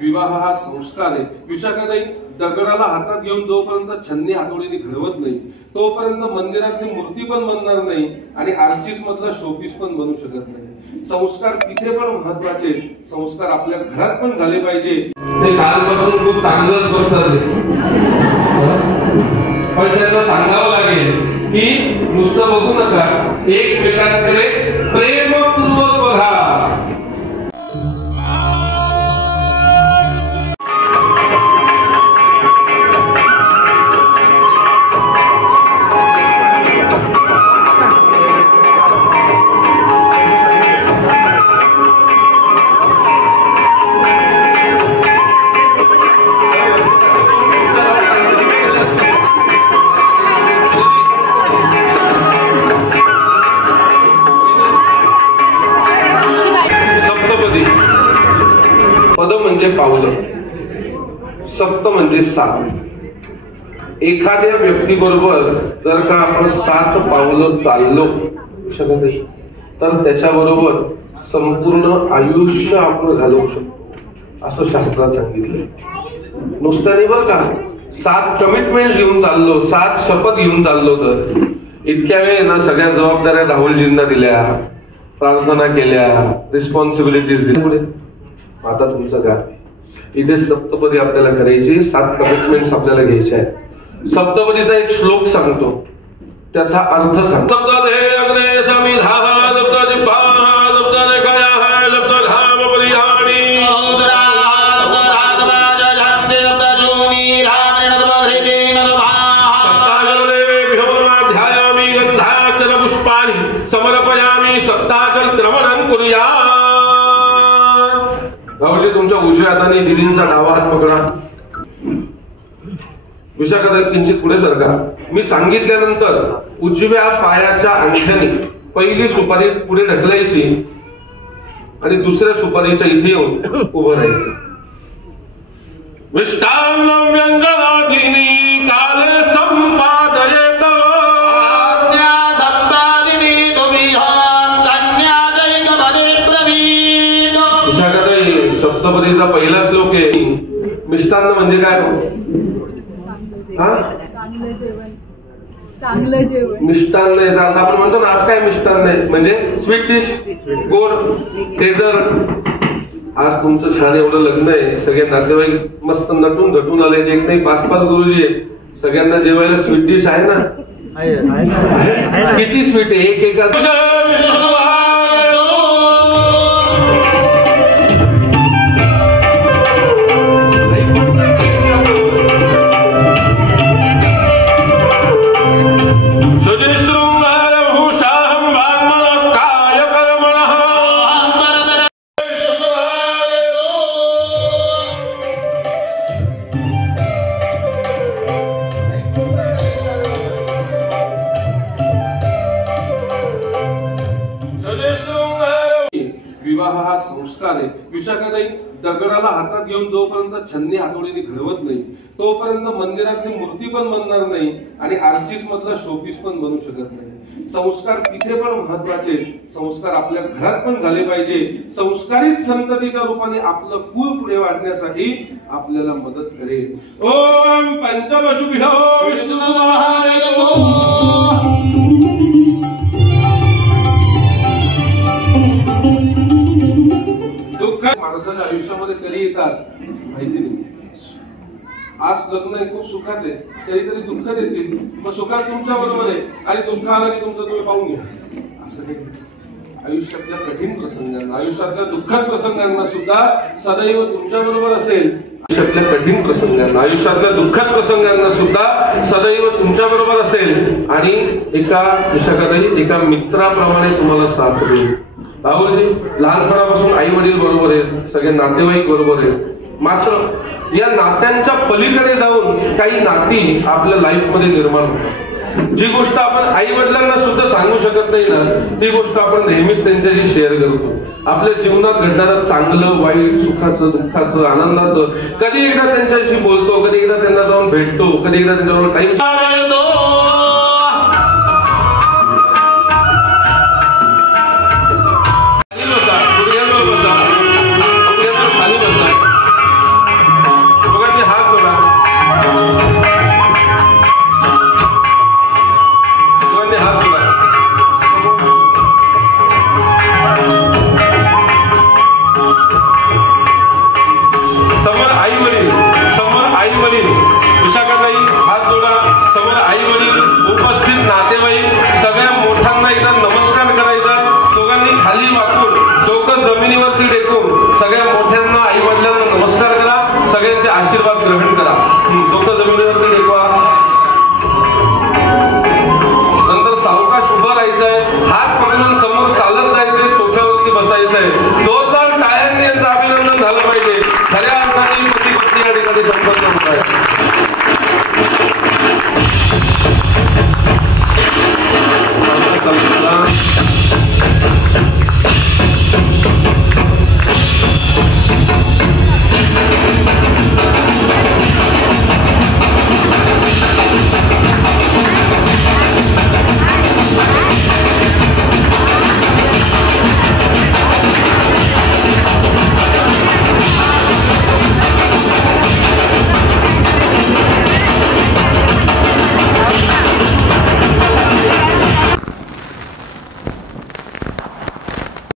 विवाह हा संस्कार आहे। विशाखाताई, दगडाला हातात घेऊन जोपर्यंत छन्नी हातोडीने घडवत नाही तोपर्यंत मंदिरातली मूर्ती पण बनणार नाही आणि आर्चिस मधला शोपीस पण बनू शकत नाही। संस्कार तिथे पण महत्वाचे, संस्कार आपल्या घरात पण झाले पाहिजे। ते कालपासून खूप चांगलंच करतात, पण त्यांना सांगावं लागेल की नुसतं बघू नका, एकमेकांकडे प्रेमपूर्वक बघा। पद म्हणजे पावलं, सप्त म्हणजे सात। एखाद्या व्यक्तीबरोबर जर का आपण 7 पावलं चाललो शकत नाही तर त्याच्याबरोबर संपूर्ण आयुष्य आपण घालवू शकतो असं शास्त्रात सांगितलंय। नुसत्याने बरं का 7 कमिटमेंट घेऊन चाललो, 7 शपथ घेऊन चाललो तर इतक्या वेळ ना सगळ्या जबाबदाऱ्या राहुलजींना दिल्या, प्रार्थना केल्या, रिस्पॉन्सिबिलिटीज दिल्या। आता तुमचं काय इथे सप्तपदी आपल्याला करायची, 7 कमिटमेंट्स आपल्याला घ्यायचे आहेत। सप्तपदीचा एक श्लोक सांगतो, त्याचा अर्थ सांगतो। तुमच्या उजव्या हाताने दिदींचा डावा हात पकडा। विशाखाताई किंचित पुढे सरका। मी सांगितल्यानंतर उजव्या पायाच्या अंगठ्याने पहिली सुपारी पुढे ढकलायची आणि दुसऱ्या सुपारीच्या इथे येऊन उभं राहायचं। विष्टान्न व्यंजनाधिनी काले संपादयेत आज्ञा संपादिनी तुमिहं कन्याजैकपदे प्रवीण। विशाखाताई, सप्तपदीचा पहिला श्लोक आहे। मिष्टान्न म्हणजे काय? चांगलं जेवण। मिष्टान्न याचा अर्थ आपण म्हणतो ना, आज काय मिष्टान्न आहे म्हणजे स्वीट डिश, गोड डेझर्ट। आज तुमचं छान एवढं लग्न आहे, सगळे नातेवाईक मस्त नटून घटून आले, एक नाही 5-5 गुरुजी आहे, सगळ्यांना जेवायला स्वीट डिश आहे ना? किती स्वीट आहे? एक विवाह हा संस्कार आहे। विशाखाताई, दगडाला हातात घेऊन जोपर्यंत छन्नी हातोडीने घडवत नाही तोपर्यंत मंदिरातली मूर्ती पण बनणार नाही आणि आर्चिस मधला शोपीस पण बनू शकत नाही। संस्कार तिथे पण महत्वाचे, संस्कार आपल्या घरात पण झाले पाहिजे। संस्कारित संततीच्या रूपाने आपलं कुळ पुढे वाढण्यासाठी आपल्याला मदत करेल। ओम पंचवशुभ्यो विष्णुमहाय दुःख माणसाच्या आयुष्यामध्ये कधी येतात माहिती नाही। आज लग्न आहे, खूप सुखात आहे, कधीतरी दुःख देतील, मग सुखात तुमच्या बरोबर आहे आणि दुःख आलं की तुमचं तुम्ही पाहून घ्या। असं काही आयुष्यातल्या कठीण प्रसंगांना, आयुष्यातल्या दुःखद प्रसंगांना सुद्धा सदैव तुमच्या बरोबर असेल। आयुष्यातल्या कठीण प्रसंगांना, आयुष्यातल्या दुःखद प्रसंगांना सुद्धा सदैव तुमच्या बरोबर असेल आणि विशाखाताई एका मित्राप्रमाणे तुम्हाला साथ देईल। राहुलजी, लहानपणापासून आई वडील बरोबर आहेत, सगळे नातेवाईक बरोबर आहेत, मात्र या नात्यांच्या पलीकडे जाऊन काही नाती आपल्या लाईफ मध्ये निर्माण होतात। जी गोष्ट आपण आई वडिलांना सुद्धा सांगू शकत नाही ना, ती गोष्ट आपण नेहमीच त्यांच्याशी शेअर करतो। आपल्या जीवनात घडणारं चांगलं वाईट, सुखाचं दुःखाचं आनंदाचं कधी एकदा त्यांच्याशी बोलतो, कधी एकदा त्यांना जाऊन भेटतो, कधी एकदा त्यांच्याबरोबर टाइम खाली बसा, खऱ्या